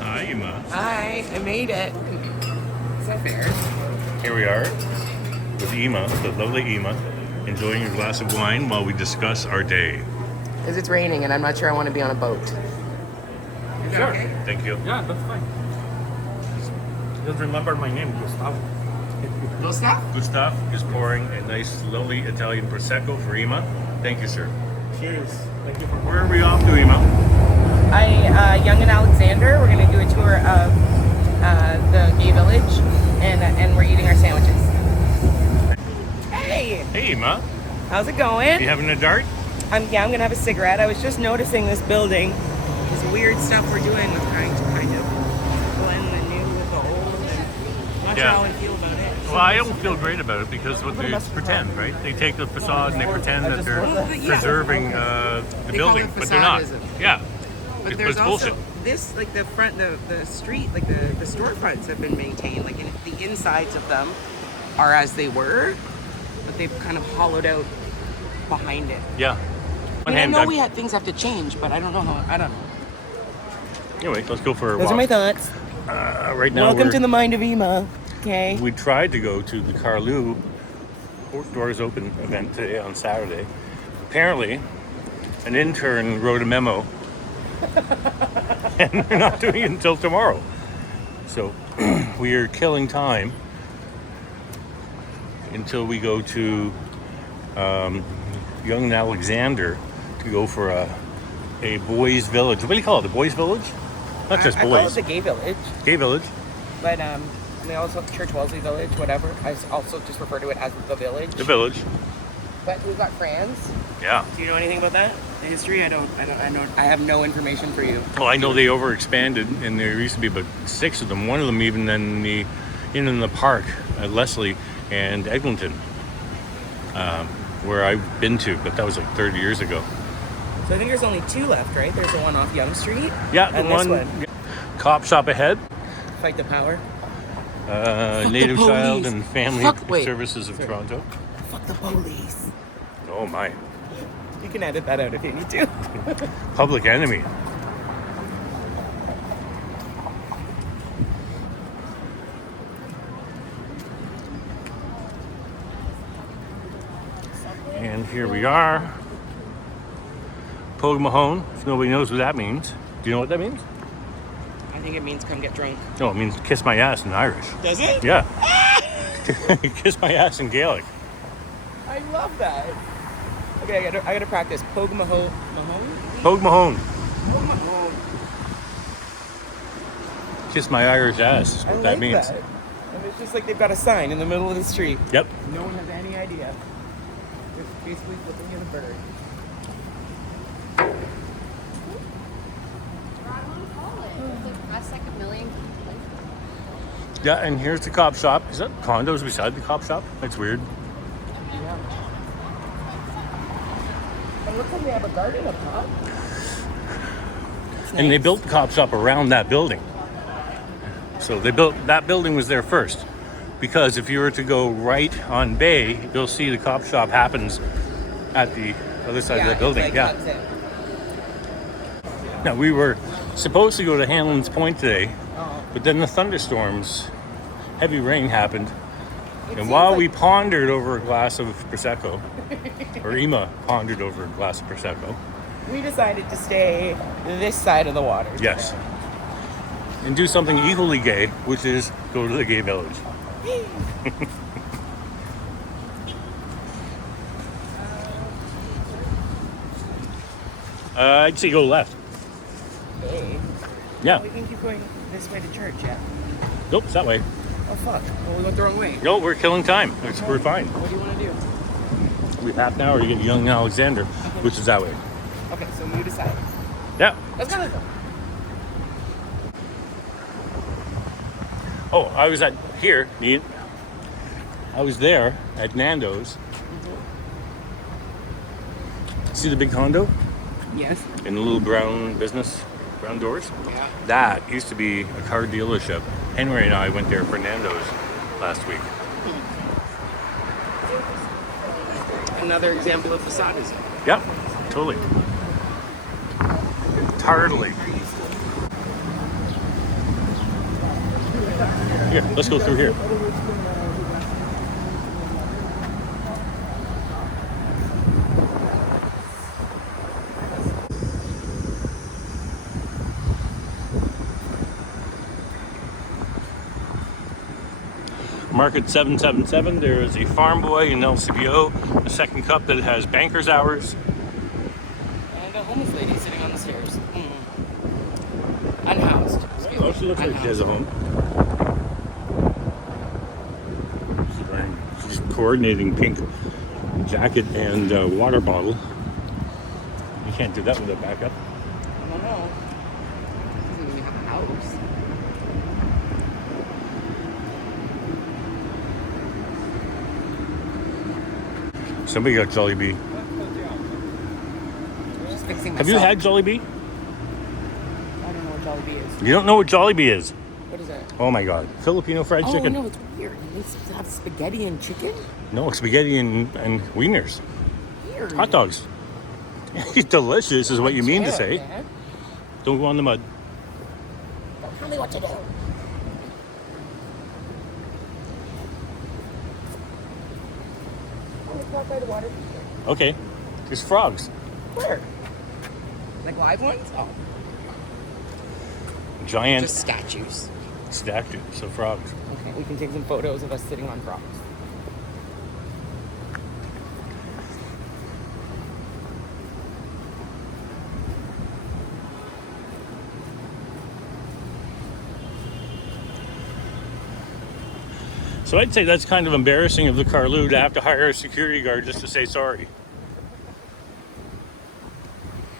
Hi, Ima. Hi, I made it. Is that fair? Here we are with Ima, the lovely Ima, enjoying a glass of wine while we discuss our day. Because it's raining and I'm not sure I want to be on a boat. Is that okay? Thank you. Yeah, that's fine. Just remember my name, Gustavo. Little stuff? Gustav is pouring a nice, lovely Italian Prosecco for Ima. Thank you, sir. Cheers. Thank you for. Where are we off to, Ima? Young and Alexander, we're going to do a tour of the gay village and we're eating our sandwiches. Hey! Hey, Ima. How's it going? You having a dart? I'm going to have a cigarette. I was just noticing this building. This weird stuff we're doing with trying to kind of blend the new with the old. And not sure how I feel about it. Well, I don't feel great about it because what they pretend, right? They take the facade and they pretend that they're preserving the They call building, it but they're not. facadism. Yeah. But It's there's also bullshit. this, like the front, the street, like the storefronts have been maintained. Like the insides of them are as they were, but they've kind of hollowed out behind it. Yeah. I mean, I know things have to change, but I don't know how. I don't know. Anyway, let's go for a Those walk. are my thoughts. Right now, Welcome to the mind of Ima. Okay. we tried to go to the Carlu Doors Open event today on Saturday. Apparently, an intern wrote a memo, and they're not doing it until tomorrow. So we are killing time until we go to Young and Alexander to go for a boys' village. What do you call it? The boys' village? Not just I call it boys. the gay village, Gay village. but they also have Church Wellesley Village, whatever. I also just refer to it as the village. The village. But we've got Franz. Yeah. Do you know anything about that? The history? I have no information for you. Well, I know they overexpanded, and there used to be about 6 of them. One of them even in the park at Leslie and Eglinton, where I've been to, but that was like 30 years ago. So I think there's only 2 left, right? There's the one off Yonge Street. Yeah, the and one, this one. Cop shop ahead. Fight the power. Native the Child police. and Family Services of Toronto. Fuck the police. Oh my. You can edit that out if you need to. Public Enemy. And here we are. Pogmahone, if nobody knows what that means. Do you know what that means? I think it means come get drunk. No, it means kiss my ass in Irish. Does it? Yeah. Kiss my ass in Gaelic. I love that. Okay, I gotta practice. Pogmahone. Pogmahone. Pogmahone. Kiss my Irish ass is what I that like means. that. And it's just like they've got a sign in the middle of the street. Yep. No one has any idea. Just basically flipping at a bird. That's like $1 million. Yeah, and here's the cop shop. Is that condos beside the cop shop? That's weird. It looks like they have a garden up top. And they built the cop shop around that building. So that building was there first. Because if you were to go right on Bay, you'll see the cop shop happens at the other side of the building. Like Now, we were supposed to go to Hanlon's Point today, but then the thunderstorms, heavy rain happened. And while we pondered over a glass of Prosecco, or Ima pondered over a glass of Prosecco. We decided to stay this side of the water. Yes. And do something equally gay, which is go to the gay village. I'd say go left. Hey. Yeah. We can keep going this way to church, yeah? Nope, it's that way. Oh, fuck. Well, we went the wrong way. No, we're killing time. We're fine. What do you want to do? We have half an hour to get to Young and Alexander, which is that way. Okay, so you decide. Yeah. Let's go. Oh, I was at here, neat. I was there at Nando's. See the big condo? Yes. In the little brown business, brown doors? Yeah. That used to be a car dealership. Henry and I went there for Nando's last week. Another example of facadism. Yep, totally. heartily. Here, let's go through here. Market 777, there is a farm boy in LCBO, a second cup that has banker's hours. And a homeless lady sitting on the stairs. Unhoused. Oh, she looks like she has a home. She's coordinating pink jacket and water bottle. You can't do that with a backup. I don't know. Doesn't even have a house. Somebody got Jollibee. Just fixing Have you myself. had Jollibee? I don't know what Jollibee is. You don't know what Jollibee is? What is it? Oh my god. Filipino fried Oh chicken. no, it's weird. They have spaghetti and chicken. No, spaghetti and wieners. Weird. Hot dogs. Delicious is what you mean to Yeah, say. man. Don't go on the mud. Don't tell me what to do. Let's walk by the water feature. Okay. There's frogs. Where? Like live ones? Oh, Giant just statues. statues of frogs. Okay, we can take some photos of us sitting on frogs. So I'd say that's kind of embarrassing of the Carlu to have to hire a security guard just to say sorry.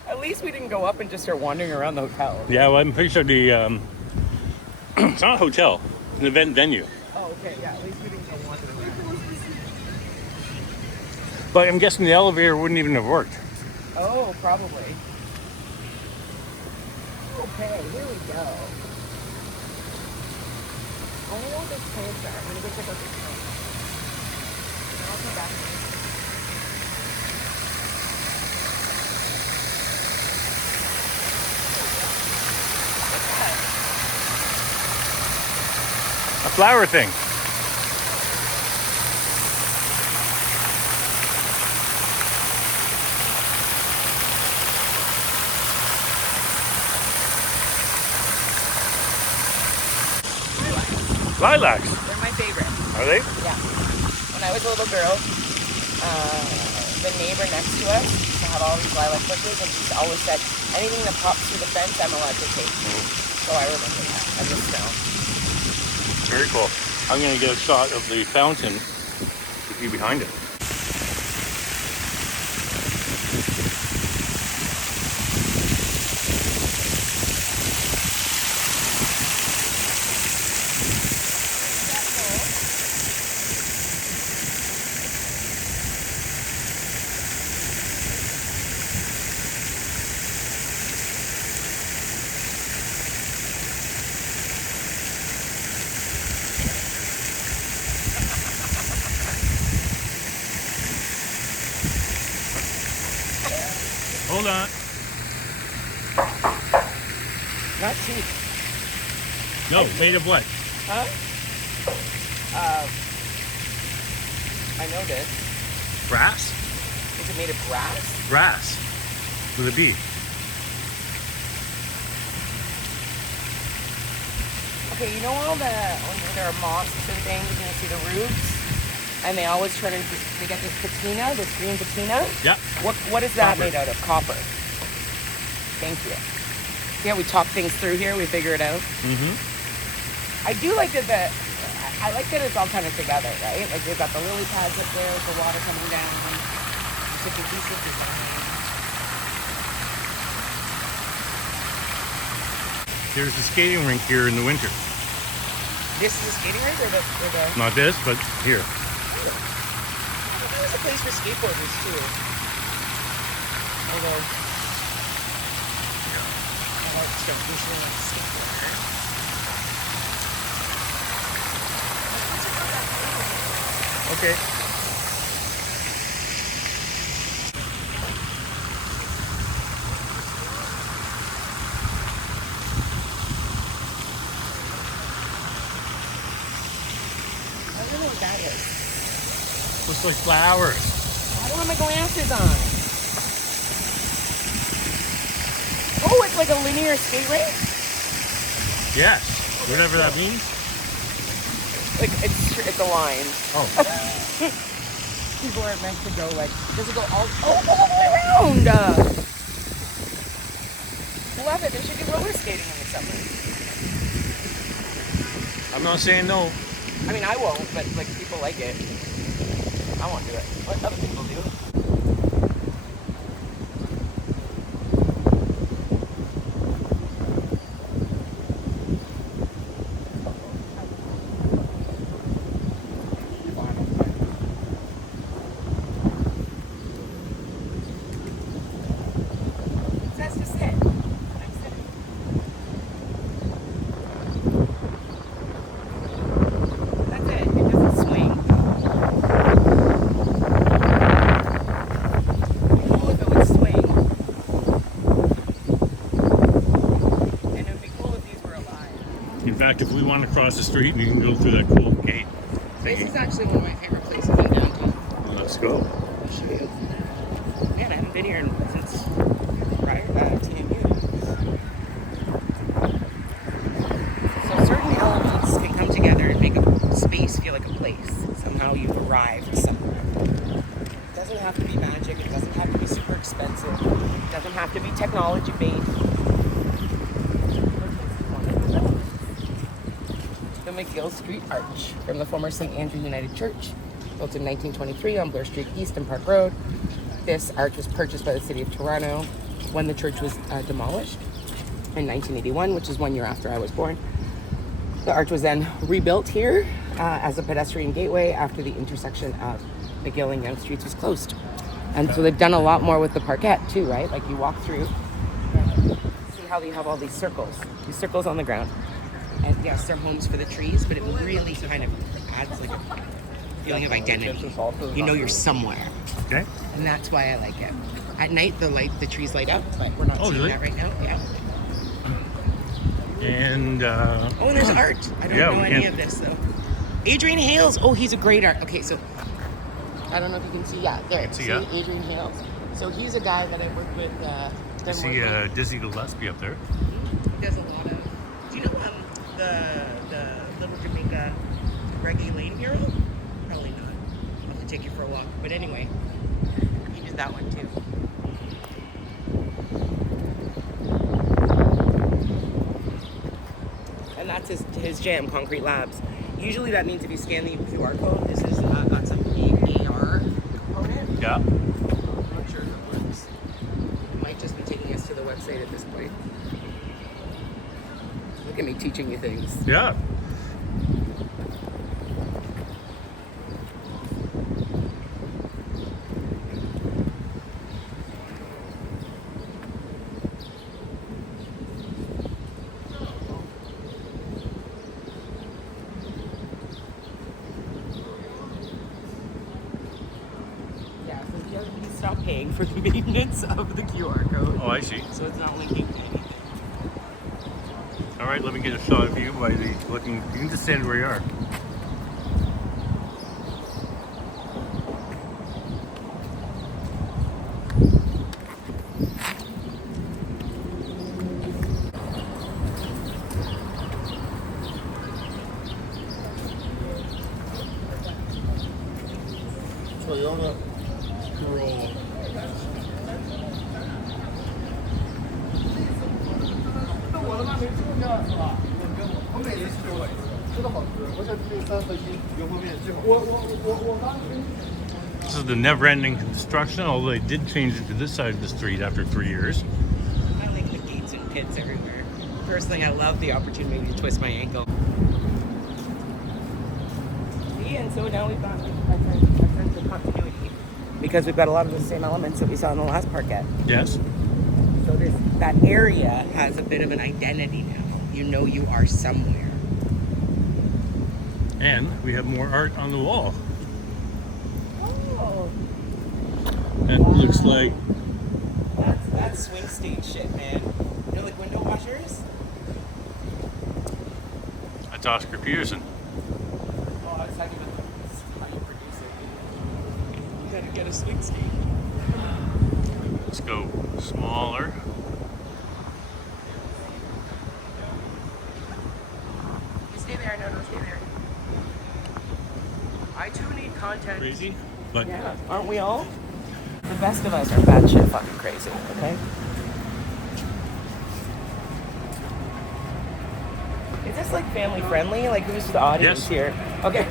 At least we didn't go up and just start wandering around the hotel. Yeah, well, I'm pretty sure the it's not a hotel, it's an event venue. Oh, okay, yeah. At least we didn't go wandering around. But I'm guessing the elevator wouldn't even have worked. Oh, probably. Okay, here we go. I wonder what this plants are. I'm gonna go check out this plant. I'll come back. What's that? A flower thing. Lilacs. They're my favorite. Are they? Yeah. When I was a little girl, the neighbor next to us used to have all these lilac bushes, and she always said, anything that pops through the fence, I'm allowed to take. So I remember that. I just know. Very cool. I'm going to get a shot of the fountain with you behind it. Hold on. Not cheap. No, made of what? Huh? I know this. Brass? Is it made of brass? Brass. With a B. Okay, you know all the, when there are mosques and things, and you see the roofs, and they always turn into, they get this patina, this green patina? Yeah. What is that Copper. made out of? Copper. Thank you. See how we talk things through here? We figure it out. Mm-hmm. I do like that I like that it's all kind of together, right? Like they've got the lily pads up there with the water coming down. It's a decent design. There's a skating rink here in the winter. This is a skating rink or the Not this, but here. I think there's a place for skateboarders too. Although I like traditional skateboarder. Okay. what that is. Looks like flowers. I don't have my glasses on. Oh, it's like a linear skate rink? Yes. Whatever that means. Like, it's a line. Oh. People aren't meant to go, like, does it go all the way around? Love it. They should do roller skating in the summer. I'm not saying no. I mean, I won't, but, like, people like it. I won't do it. What other people do? That's just it. That's it. That's it. It doesn't swing. It'd be cool if it would swing. And it would be cool if these were alive. In fact, if we want to cross the street, we can go through that cool gate. This is actually one of my favorite places in downtown. Well, let's go. I'll show you. Man, I haven't been here since prior to TMU. So certain elements can come together and make a space feel like a place. Somehow you've arrived somewhere. It doesn't have to be magic. It doesn't have to be super expensive. It doesn't have to be technology based. The McGill Street Arch from the former St. Andrew United Church, built in 1923 on Blair Street East and Park Road. This arch was purchased by the city of Toronto when the church was demolished in 1981, which is 1 year after I was born. The arch was then rebuilt here as a pedestrian gateway after the intersection of McGill and Yonge Streets was closed. And so they've done a lot more with the parquet too, right? Like you walk through, see how they have all these circles on the ground. And yes, they're homes for the trees, but it really kind of adds like a feeling of identity. You know you're somewhere. Okay. And that's why I like it. At night, the trees light up, but we're not seeing really? that right now. Yeah. And Oh, and there's art. I don't know any of this though. Adrian Hales. Oh, he's a great art. Okay, so I don't know if you can see. Yeah, there. can see, yeah. Adrian Hales. So he's a guy that I worked with. I see Dizzy Gillespie up there. He does a lot of. Do you know the Little Jamaica Reggae Lane Hero? Probably not. I'll have to take you for a walk. But anyway, he did that one too. And that's his jam, Concrete Labs. Usually that means if you scan the QR code, this has got some AR component. Yeah. I'm not sure if it works. It might just be taking us to the website at this point. Look at me teaching you things. Yeah. Yeah, so you stop paying for the maintenance of the QR code. Oh, I see. So it's not linking to anything. All right, let me get a shot of you by the looking. You can just stand where you are. Toyota Corolla. This is the never-ending construction, although they did change it to this side of the street after 3 years. I like the gates and pits everywhere. Personally, I love the opportunity to twist my ankle. See, and so now we've got a sense of continuity because we've got a lot of the same elements that we saw in the last parquet. Yes. So that area has a bit of an identity now. You know you are somewhere. And we have more art on the wall. Oh, And it looks like that's swing stage shit, man. You know, like window washers. that's Oscar Peterson. Oh, I was talking about a swing skate. Let's go smaller. You stay there. No, stay there. I too need content. Crazy, but Yeah, aren't we all? The best of us are batshit fucking crazy, okay? Is this like family friendly? Like who's the audience Yes. here? Okay.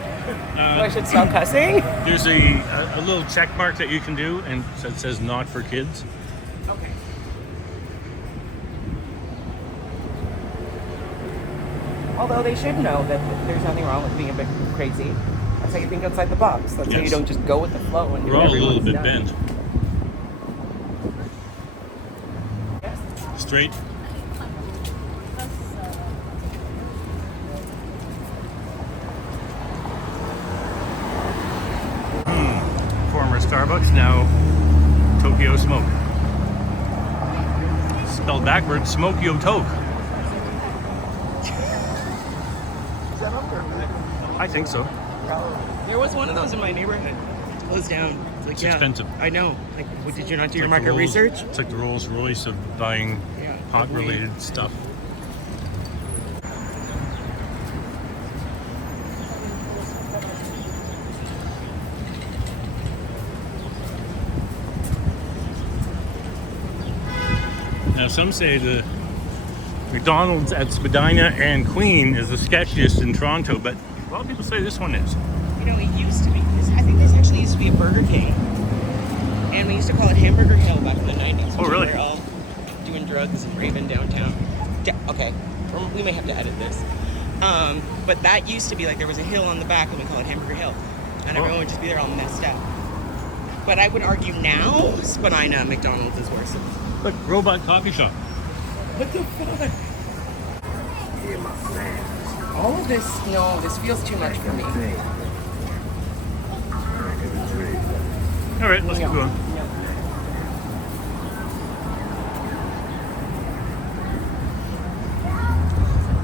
So I should stop cussing? there's a little check mark that you can do, and that says "not for kids." Okay. Although they should know that there's nothing wrong with being a bit crazy. That's how you think outside the box. That's how you Yes. don't just go with the flow and do We're all a everyone's little bit done. bent. Yes. Straight. Former Starbucks, now Tokyo Smoke. Spelled backwards, Smokyo Toke. I think so. There was one of those in my neighborhood. Closed down. It's like, It's expensive. I know. Like, what, did you not do your It's like market the Rolls- research? It's like the Rolls Royce of buying Yeah. pot-related stuff. Now, some say the McDonald's at Spadina and Queen is the sketchiest in Toronto, but a lot of people say this one is. You know, it used to be. I think this actually used to be a Burger King. And we used to call it Hamburger Hill back in the 90s. Oh, really? We were all doing drugs and raving downtown. Yeah, okay. We may have to edit this. But that used to be like there was a hill on the back and we call it Hamburger Hill. And Oh. everyone would just be there all messed up. But I would argue now, Spadina McDonald's is worse. But Robot Coffee Shop. What the fuck? All of this, no, this feels too much for me. All right, let's keep Yeah. going.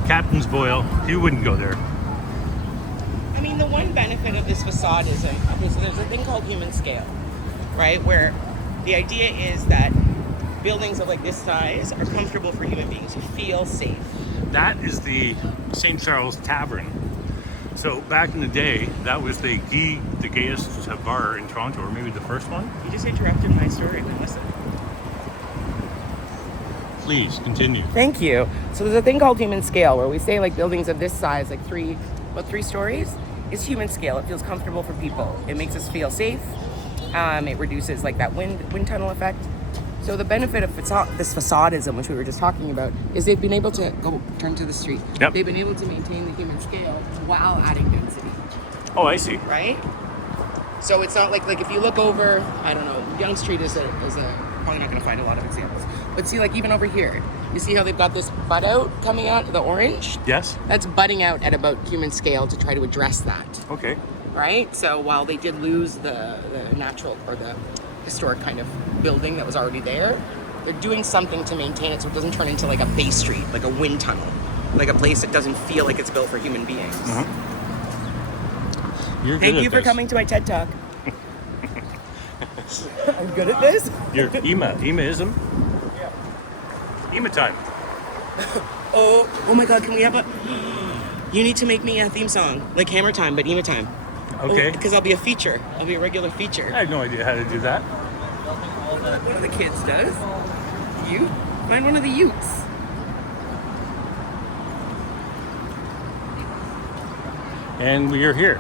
Captain's Boil. You wouldn't go there. I mean, the one benefit of this facadism, okay, so there's a thing called human scale, right? Where the idea is that buildings of like this size are comfortable for human beings who feel safe. That is the St. Charles Tavern. So back in the day, that was the gayest bar in Toronto, or maybe the first one. You just interrupted my story. Now listen. Please continue. Thank you. So there's a thing called human scale where we say like buildings of this size, like about 3 stories, is human scale. It feels comfortable for people. It makes us feel safe. It reduces like that wind tunnel effect. So the benefit of this facadism, which we were just talking about, is they've been able to turn to the street. Yep. They've been able to maintain the human scale while adding density, Oh, I see. right? So it's not like if you look over, I don't know, Yonge Street is a probably not going to find a lot of examples, but see like even over here, you see how they've got this bud out coming out, the orange? Yes? That's budding out at about human scale to try to address that. Okay. Right? So while they did lose the natural or the historic kind of building that was already there, they're doing something to maintain it so it doesn't turn into like a Bay Street, like a wind tunnel, like a place that doesn't feel like it's built for human beings. You're good Thank at you for this. coming to my TED Talk. I'm good at this? You're Ima-ism? Ima time. Oh my God, can we have a... You need to make me a theme song, like Hammer Time, but Ima Time. Okay. Because I'll be a feature. I'll be a regular feature. I have no idea how to do that. One of the kids does. You? Find one of the Utes. And we are here.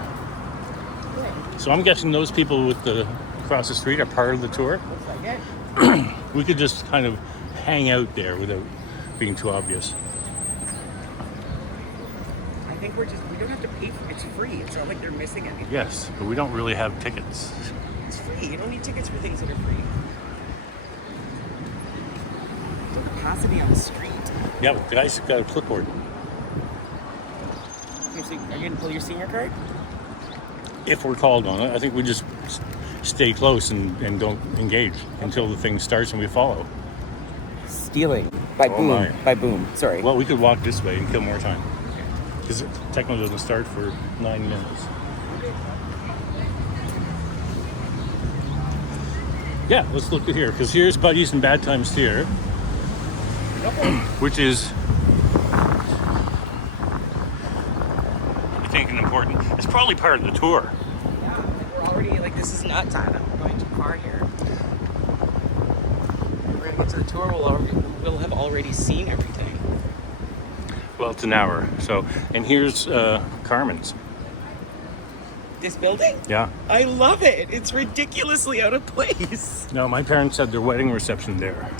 So I'm guessing those people with the across the street are part of the tour. Looks like it. We could just kind of hang out there without being too obvious. I think we don't have to pay for it. It's free. It's not like they're missing anything. Yes, but we don't really have tickets. It's free. You don't need tickets for things that are free. No capacity on the street. Yeah, but the guy's got a clipboard. Are you going to pull your senior card? If we're called on it, I think we just stay close and don't engage until the thing starts and we follow. Stealing. By Oh boom. my. By boom. Sorry. Well, we could walk this way and kill more time. Because techno doesn't start for 9 minutes. Yeah, let's look at here, because here's Buddies and Bad Times Here, which is, I think, an important. It's probably part of the tour. Yeah, like we're already like this is nuts. I'm going too far here. We're gonna get to the tour. We'll have already seen everything. Well, it's an hour. So, and here's Carmen's. This building? Yeah. I love it. It's ridiculously out of place. No, my parents had their wedding reception there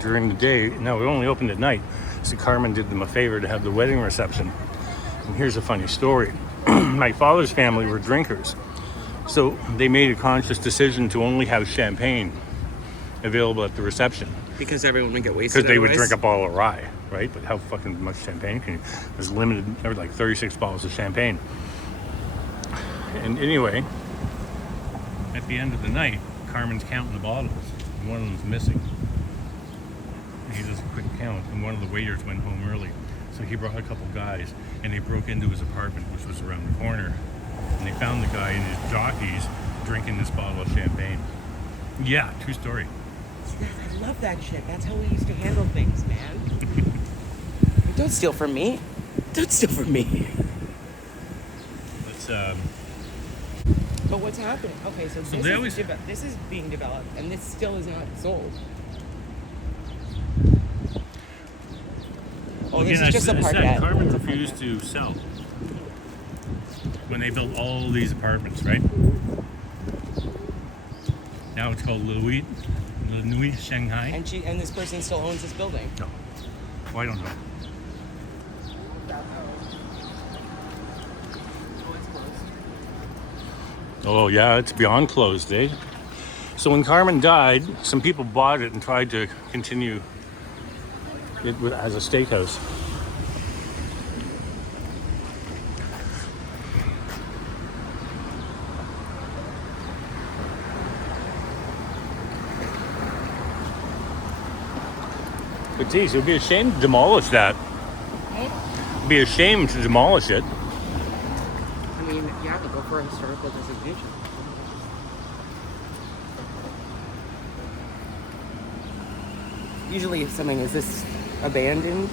during the day. No, it only opened at night. So Carmen did them a favor to have the wedding reception. And here's a funny story. My father's family were drinkers. So they made a conscious decision to only have champagne available at the reception. Because everyone would get wasted. Because they would drink a bottle of rye, right? But how fucking much champagne can you? There's limited, there were like 36 bottles of champagne. And anyway, at the end of the night, Carmen's counting the bottles, and one of them's missing. And he does a quick count, and one of the waiters went home early. So he brought a couple guys, and they broke into his apartment, which was around the corner. And they found the guy and his jockeys drinking this bottle of champagne. Yeah, true story. I love that shit. That's how we used to handle things, man. Don't steal from me. Don't steal from me. Let's, But what's happening? Okay, so this is being developed, and this still is not sold. Oh, this is just a I said parkette. Carmen refused to sell when they built all these apartments, right? Now it's called Le Nuit Shanghai. And this person still owns this building. No. Oh, I don't know. Oh, yeah, it's beyond closed, eh? So when Carmen died, some people bought it and tried to continue it as a steakhouse. But geez, it would be a shame to demolish that. It'd be a shame to demolish it. I mean, yeah, but go for a historical designation. Usually, if something is this abandoned,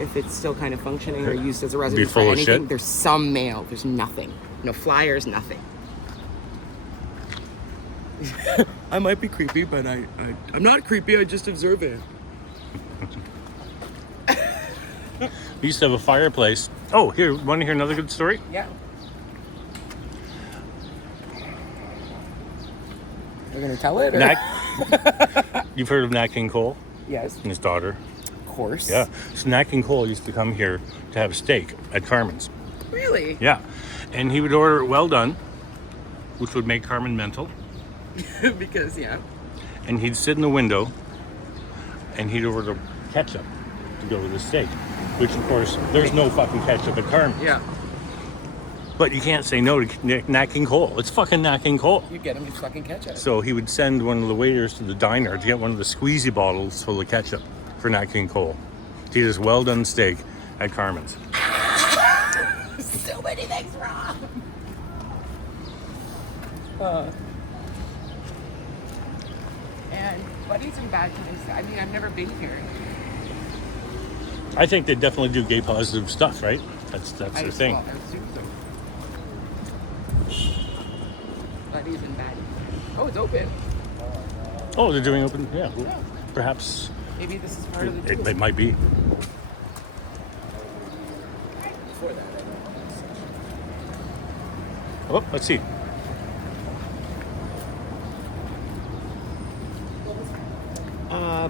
if it's still kind of functioning or used as a residence for full of anything, shit. there's some mail. There's nothing. No flyers, nothing. I might be creepy, but I'm not creepy. I just observe it. We used to have a fireplace. Oh, here, want to hear another good story? Yeah. We're gonna tell it. Or? You've heard of Nat King Cole Yes, and his daughter? of course. Yeah. So Nat King Cole used to come here to have steak at Carmen's. Really? Yeah. And he would order it well done, which would make Carmen mental. Because And he'd sit in the window and he'd order ketchup to go with the steak. Which, of course, there's no fucking ketchup at Carmen's. Yeah. But you can't say no to Nat King Cole. It's fucking Nat King Cole. You get him to fucking ketchup. So he would send one of the waiters to the diner to get one of the squeezy bottles full of ketchup for Nat King Cole. To eat his well done steak at Carmen's. So many things wrong. And Buddies and Bad Times. I mean, I've never been here. I think they definitely do gay positive stuff, right? That's their thing. Well, I assume so. Buddies and Bad. Oh, it's open. Oh, they're doing open. Yeah, well, perhaps Maybe this is part of the deal. it might be. Before that. Oh, let's see.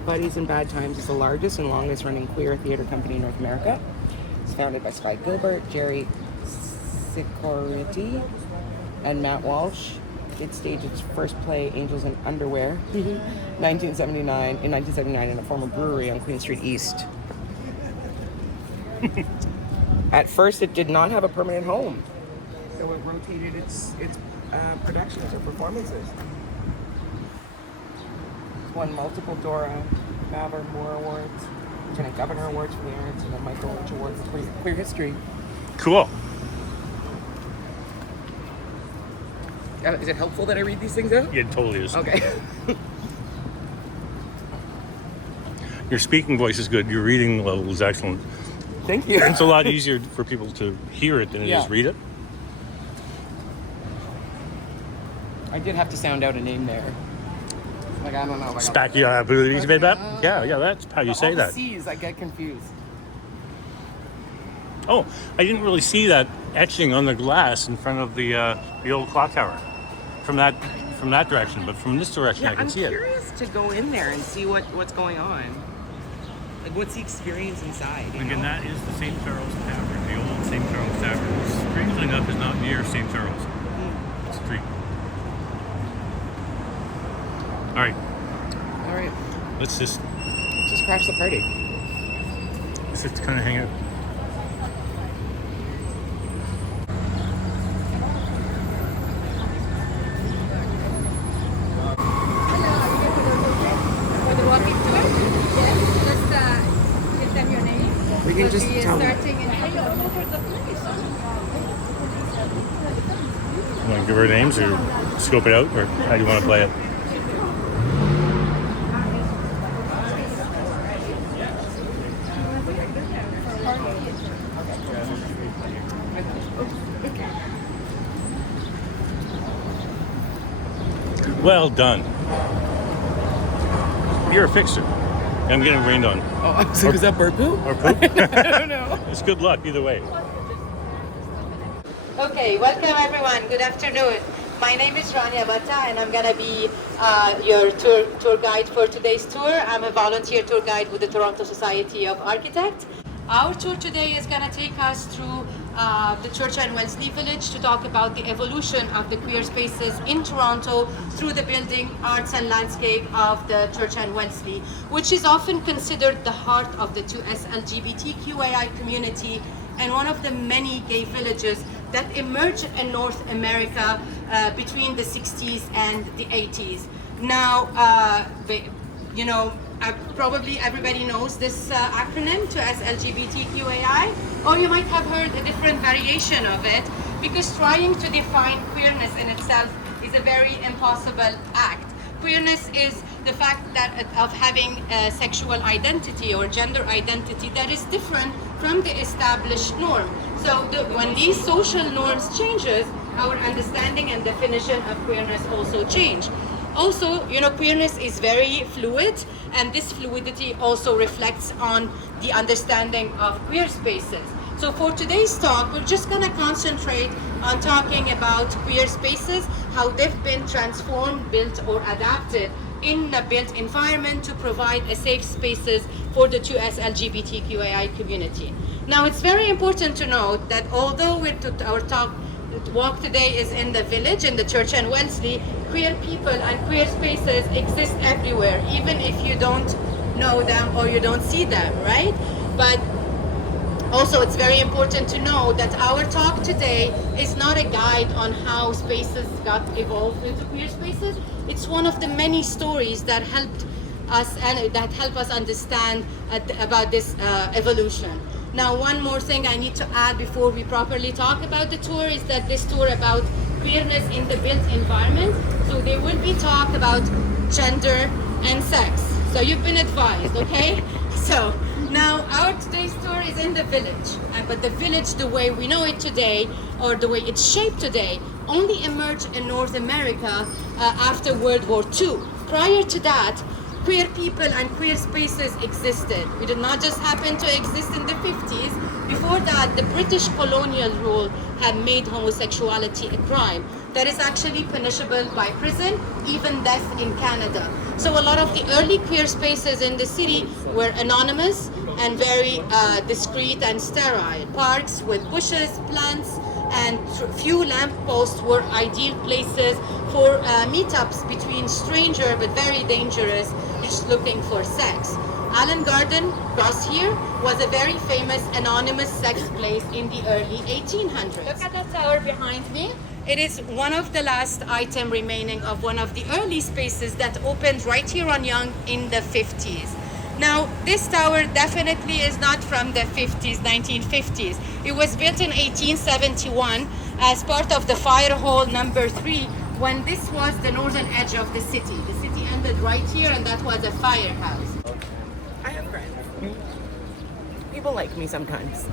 Buddies and Bad Times is the largest and longest running queer theater company in North America. It's founded by Spike Gilbert, Jerry Sicurity, and Matt Walsh. It staged its first play, Angels in Underwear, 1979 in a former brewery on Queen Street East. At first, it did not have a permanent home, so it rotated its productions or performances. Won multiple Dora Mavor Moore Awards, Lieutenant Governor Awards for the Arts, and the Michael Lynch Award for Queer History. Cool. Is it helpful that I read these things out? Yeah, it totally is. Okay. Your speaking voice is good. Your reading level is excellent. Thank you. It's a lot easier for people to hear it than it is read it. I did have to sound out a name there. Like, I don't know. Speculability. Yeah, that's how you say all the that. C's, I get confused. Oh, I didn't really see that etching on the glass in front of the old clock tower from that direction, but from this direction I can see it. I'm curious to go in there and see what's going on. Like, what's the experience inside? Again, that is the St. Charles Tavern, the old St. Charles Tavern. Strangely enough, is not near St. Charles Street. All right. Let's just crash the party. Let's just kind of hang out. We can just tell them. You want to give her names or scope it out, or how do you want to play it? Well done. You're a fixer. I'm getting rained on. Oh, so is that bird poo? Or poop? I don't know. It's good luck either way. Okay, welcome everyone. Good afternoon. My name is Rania Bata and I'm going to be your tour guide for today's tour. I'm a volunteer tour guide with the Toronto Society of Architects. Our tour today is going to take us through the Church and Wellesley Village to talk about the evolution of the queer spaces in Toronto through the building, arts and landscape of the Church and Wellesley, which is often considered the heart of the 2S LGBTQAI community and one of the many gay villages that emerged in North America between the 60s and the 80s. Now, probably everybody knows this acronym, 2S LGBTQAI, or you might have heard a different variation of it, because trying to define queerness in itself is a very impossible act. Queerness is the fact that of having a sexual identity or gender identity that is different from the established norm. So when these social norms changes, our understanding and definition of queerness also change. Also, queerness is very fluid, and this fluidity also reflects on the understanding of queer spaces. So for today's talk, we're just going to concentrate on talking about queer spaces, how they've been transformed, built, or adapted in a built environment to provide a safe spaces for the 2S LGBTQAI community. Now, it's very important to note that although our walk today is in the village, in the Church and Wellesley, queer people and queer spaces exist everywhere, even if you don't know them or you don't see them, right? But also, it's very important to know that our talk today is not a guide on how spaces got evolved into queer spaces. It's one of the many stories that helped us and that help us understand about this evolution. Now, one more thing I need to add before we properly talk about the tour is that this tour about queerness in the built environment. So there will be talk about gender and sex. So you've been advised, okay? So now our today's tour is in the village, but the village, the way we know it today, or the way it's shaped today, only emerged in North America after World War II. Prior to that, queer people and queer spaces existed. We did not just happen to exist in the 50s. Before that, the British colonial rule had made homosexuality a crime that is actually punishable by prison, even death in Canada. So a lot of the early queer spaces in the city were anonymous and very discreet and sterile. Parks with bushes, plants, and few lampposts were ideal places for meetups between stranger but very dangerous, just looking for sex. Allen Garden, across here, was a very famous anonymous sex place in the early 1800s. Look at that tower behind me. It is one of the last item remaining of one of the early spaces that opened right here on Yonge in the 50s. Now, this tower definitely is not from the 50s, 1950s. It was built in 1871 as part of the fire hall number 3 when this was the northern edge of the city. The city ended right here and that was a firehouse. I have People like me sometimes.